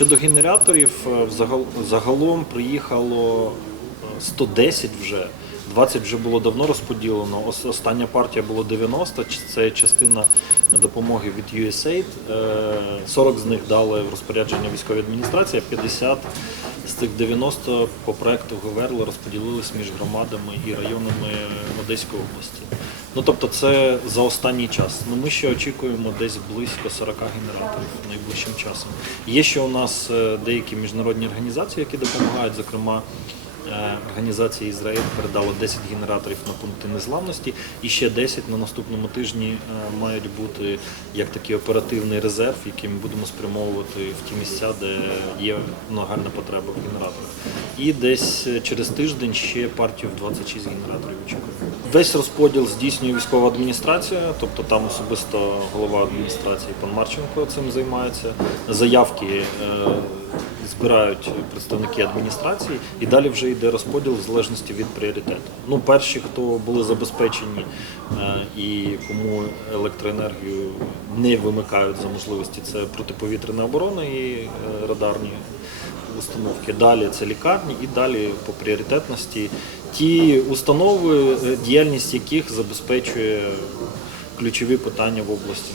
Щодо генераторів, е, загалом приїхало е, 110 вже. 20 вже було давно розподілено. Остання партія було 90, це частина допомоги від USAID. Е, 40 з них дали в розпорядження військовій адміністрації, а 50 з тих 90 по проекту Говерла розподілились між громадами і районами Одеської області. Ну тобто це за останній час. Ну ми ще очікуємо десь близько 40 генераторів найближчим часом. Є ще у нас е, деякі міжнародні організації, які допомагають, зокрема. е, Організація Ізраїль передала 10 генераторів на пункти незламності, і ще 10 на наступному тижні е, мають бути як такий оперативний резерв, який ми будемо спрямовувати в ті місця, де є нагальна потреба в генераторах. І десь через тиждень ще партію в 26 генераторів очікуємо. Весь розподіл здійснює військова адміністрація, тобто там особисто голова адміністрації пан Марченко цим займається. Заявки е, збирають представники адміністрації, і далі вже йде розподіл в залежності від пріоритету. Ну, перші, хто були забезпечені е, і кому електроенергію не вимикають за можливості, це протиповітряна оборона і е, радарні установки. Далі це лікарні і далі по пріоритетності ті установи, е, діяльність яких забезпечує ключові питання в області.